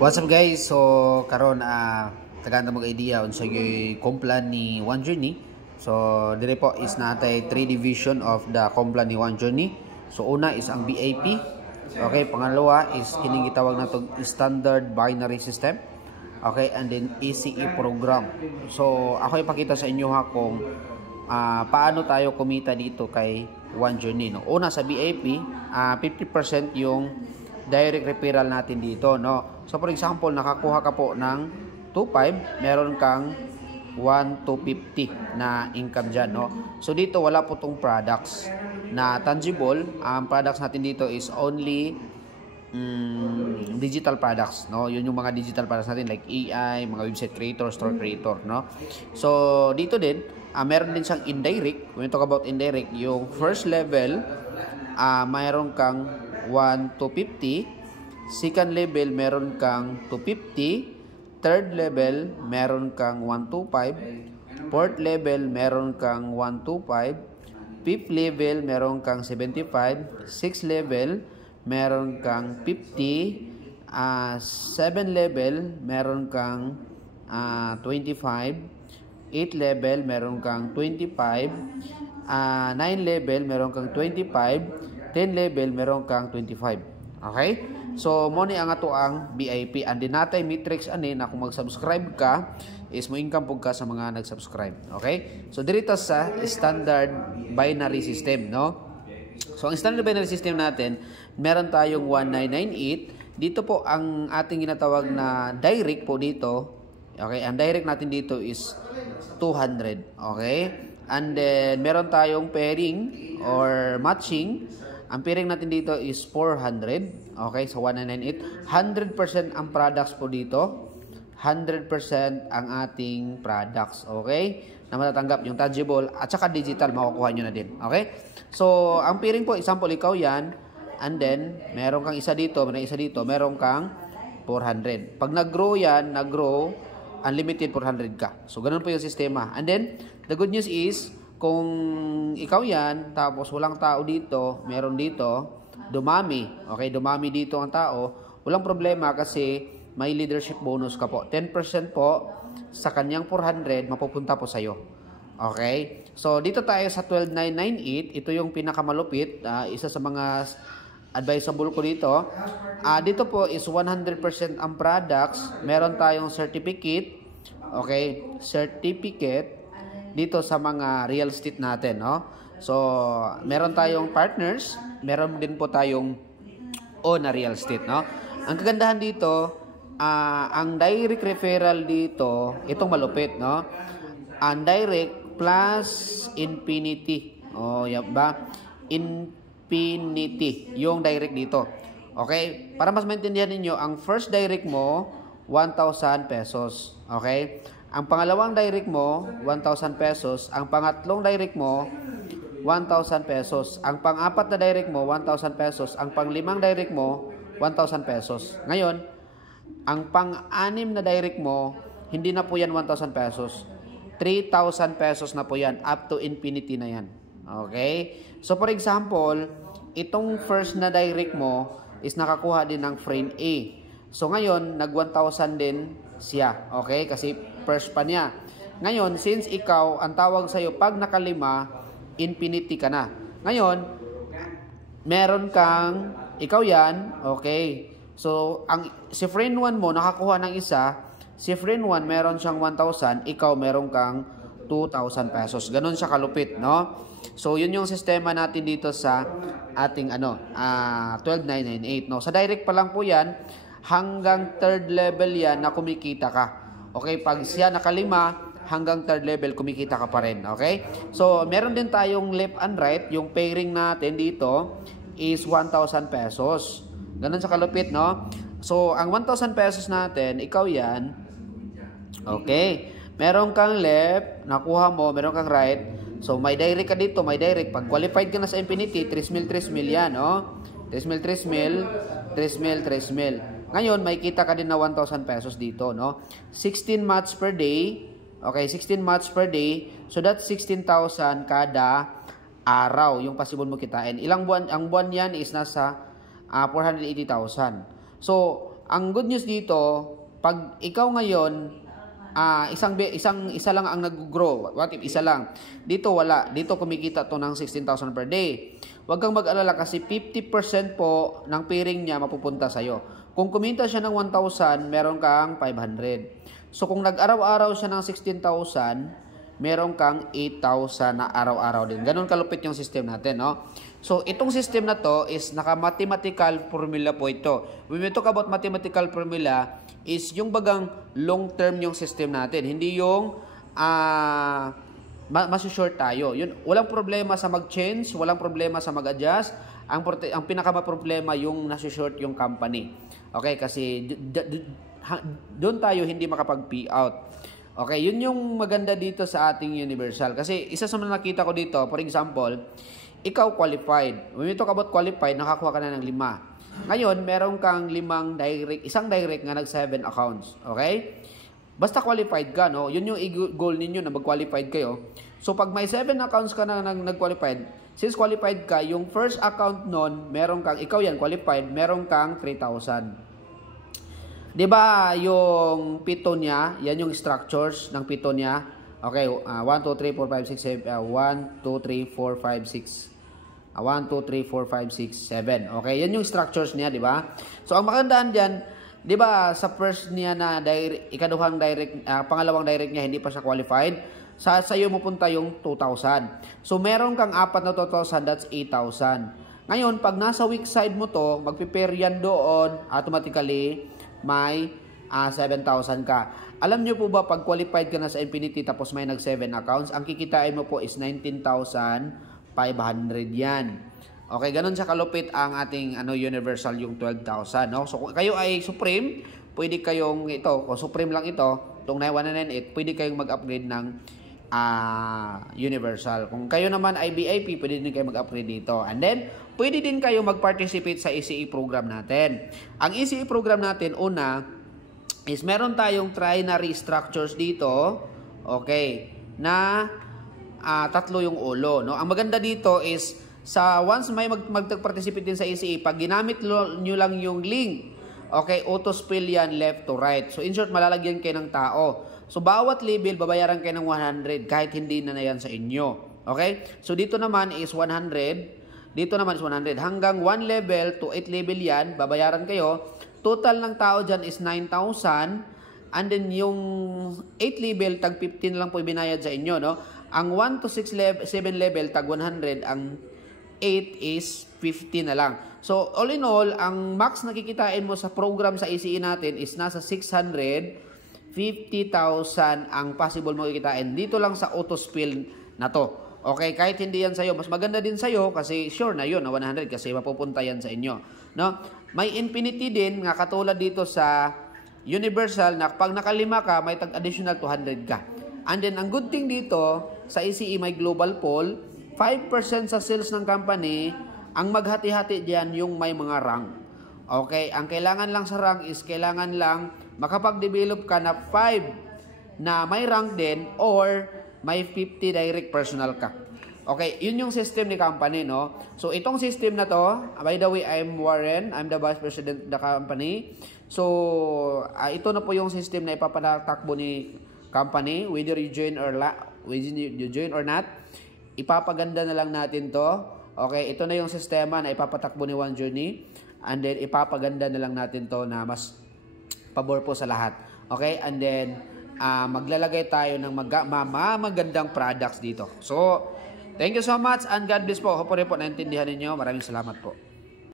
What's up guys? So karon tagantang mag idea unsa gyud komplan ni One Journey. So dire po is natay 3 division of the komplan ni One Journey. So una is ang BIP. Okay, pangalawa is kining gitawag natong standard binary system. Okay, and then ACE program. So ako ipakita sa inyo ha kung paano tayo kumita dito kay One Journey, no. Una sa BIP, 50% yung direct referral natin dito, no. So for example, nakakuha ka po ng 2.5, meron kang 1,250 na income dyan, no. So dito wala po tong products na tangible. Ang products natin dito is only digital products, no. Yun yung mga digital products natin like AI, mga website creator, store creator, no. So dito din meron din siyang indirect. When we talk about indirect, yung first level mayroon kang 1,250, second level meron kang 250, third level meron kang 125, fourth level meron kang 125, fifth level meron kang 75, sixth level meron kang 50, seventh level meron kang 25, 8 level meron kang 25, 9 level meron kang 25, 10 level meron kang 25. Okay? So mo ni ang ato ang BIP, and din natay matrix ani na kung mag-subscribe ka is mo income pug ka sa mga nag-subscribe. Okay? So dito sa standard binary system, no? So ang standard binary system natin, meron tayong 1998. Dito po ang ating ginatawag na direct po dito. Okay, ang direct natin dito is 200. Okay? And then meron tayong pairing or matching. Ang pairing natin dito is 400. Okay, so 198. 100% ang products po dito. 100% ang ating products. Okay? Na matatanggap yung tangible at saka digital, makukuha nyo na din. Okay? So, ang pairing po, example, ikaw yan. And then, meron kang isa dito, meron kang 400. Pag nag-grow yan, nag-grow, unlimited 400 ka. So, ganun po yung sistema. And then, the good news is, kung ikaw yan, tapos walang tao dito, meron dito, dumami. Okay, dumami dito ang tao, walang problema kasi may leadership bonus ka po. 10% po sa kanyang 400, mapupunta po sa'yo. Okay? So, dito tayo sa 12,998. Ito yung pinakamalupit. Isa sa mga advisable ko dito. Dito po is 100% ang products. Meron tayong certificate. Okay? Certificate dito sa mga real estate natin, no? So, meron tayong partners. Meron din po tayong own na real estate, no? Ang kagandahan dito, ang direct referral dito, itong malupit, no? Ang direct plus infinity. Oh, yan ba? Infinity, yung direct dito. Okay? Para mas maintindihan ninyo, ang first direct mo, 1,000 pesos. Okay? Ang pangalawang direct mo, 1,000 pesos. Ang pangatlong direct mo, 1,000 pesos. Ang pang-apat na direct mo, 1,000 pesos. Ang pang-limang direct mo, 1,000 pesos. Ngayon, ang pang-anim na direct mo, hindi na po yan 1,000 pesos. 3,000 pesos na po yan. Up to infinity na yan. Okay? So, for example, itong first na direct mo is nakakuha din ng friend A. So, ngayon, nag 1,000 din siya. Okay? Kasi first pa niya. Ngayon, since ikaw, ang tawag sa'yo, pag nakalima, infinity ka na. Ngayon, meron kang, ikaw yan, okay? So, si friend 1 mo, nakakuha ng isa, si friend 1, meron siyang 1,000, ikaw meron kang 2,000 pesos. Ganun siya kalupit, no? So, yun yung sistema natin dito sa ating 12,998, no? Sa direct pa lang po yan, hanggang third level yan na kumikita ka. Okay, pag siya nakalima, hanggang third level, kumikita ka pa rin. Okay? So, meron din tayong left and right. Yung pairing natin dito is 1,000 pesos. Ganun sa kalupit, no? So, ang 1,000 pesos natin, ikaw yan. Okay. Meron kang left, nakuha mo, meron kang right. So, may direct ka dito, may direct. Pag qualified ka na sa infinity, 3,000 yan, no? 3,000. Ngayon, may kita ka din na 1,000 pesos dito, no? 16 match per day. Okay, 16 match per day. So, that's 16,000 kada araw yung possible mo kitain. Ilang buwan? Ang buwan yan is nasa 480,000. So, ang good news dito, pag ikaw ngayon, isa lang ang nag-grow. What if isa lang? Dito wala. Dito kumikita to ng 16,000 per day. Huwag kang mag-alala kasi 50% po ng piring niya mapupunta sa'yo. Kung kumita siya ng 1,000, meron kang 500. So kung nag-araw-araw siya ng 16,000, meron kang 8,000 na araw-araw din. Ganun kalupit yung system natin, no? So itong system na to is naka-mathematical formula po ito. When we talk about mathematical formula, is yung bagang long-term yung system natin. Hindi yung masu-short tayo. Yun, walang problema sa mag-change, walang problema sa mag-adjust. Ang pinaka-problema yung nasu-short yung company. Okay, kasi doon tayo hindi makapag-pay out. Okay, yun yung maganda dito sa ating Universal. Kasi isa sa mga nakita ko dito, for example, ikaw qualified. When we talk about qualified, nakakuha ka na ng 5. Ngayon, meron kang isang direct nga nag-7 accounts. Okay? Basta qualified ka, no? Yun yung goal ninyo na mag-qualified kayo. So, pag may 7 accounts ka na nag-qualified, since qualified ka, yung first account nun, meron kang, ikaw yan, qualified, meron kang 3,000. Diba yung pito niya, yan yung structures ng pito niya. Okay, 1, 2, 3, 4, 5, 6, 7, 1, 2, 3, 4, 5, 6. 1, 2, 3, 4, 5, 6, 7. Okay, yan yung structures niya, di ba? So, ang magandaan dyan, di ba, sa first niya na ikaduhang direct, pangalawang direct niya, hindi pa siya qualified, sa iyo mapunta yung 2,000. So, meron kang 4 na 2,000, that's 8,000. Ngayon, pag nasa weak side mo to, magpipair yan doon, automatically, may 7,000 ka. Alam nyo po ba, pag qualified ka na sa Infinity tapos may nag-7 accounts, ang kikitain mo po is 19,500 yan. Okay, ganun sa kalupit ang ating Universal yung 12,000. No? So, kung kayo ay Supreme, pwede kayong kung Supreme lang ito, itong 9198, pwede kayong mag-upgrade ng Universal. Kung kayo naman ay VIP, pwede din kayo mag-upgrade dito. And then, pwede din kayo mag-participate sa ECE program natin. Ang ECE program natin, una, is meron tayong trinary structures dito, okay, na 3 yung ulo. No? Ang maganda dito is, once may mag-participate din sa ECE, pag ginamit nyo lang yung link, okay, auto-spill yan left to right. So, in short, malalagyan kayo ng tao. So, bawat level, babayaran kayo ng 100 kahit hindi na yan sa inyo. Okay? So, dito naman is 100. Dito naman is 100. Hanggang 1 level to 8 level yan, babayaran kayo. Total ng tao dyan is 9,000. And then, yung 8 level, tag 15 lang po ibinayad sa inyo. No? Ang 1 to 7 level, tag 100. Ang 8 is 50 na lang. So, all in all, ang max na kikitain mo sa program sa ECE natin is nasa 650,000 ang possible mo kikitain dito lang sa auto-spill na to. Okay, kahit hindi yan sa'yo, mas maganda din sa'yo kasi sure na yun, na 100 kasi mapupunta yan sa inyo. No? May Infinity din, nga katulad dito sa Universal, na pag nakalima ka, may tag-additional 200 ka. And then, ang good thing dito, sa ECE may global poll, 5% sa sales ng company, ang maghati-hati diyan yung may mga rank. Okay, ang kailangan lang sa rank is kailangan lang makapag-develop ka na 5 na may rank din or may 50 direct personal ka. Okay, yun yung system ni company, no? So, itong system na to, by the way, I'm Warren. I'm the Vice President of the company. So, ito na po yung system na ipapatakbo ni company, whether you join or not. Ipapaganda na lang natin to. Okay, ito na yung sistema na ipapatakbo ni One Journey. And then, ipapaganda na lang natin to na mas pabor po sa lahat. Okay, and then, maglalagay tayo ng magandang products dito. So, thank you so much and God bless po. Hopefully po naintindihan ninyo. Maraming salamat po.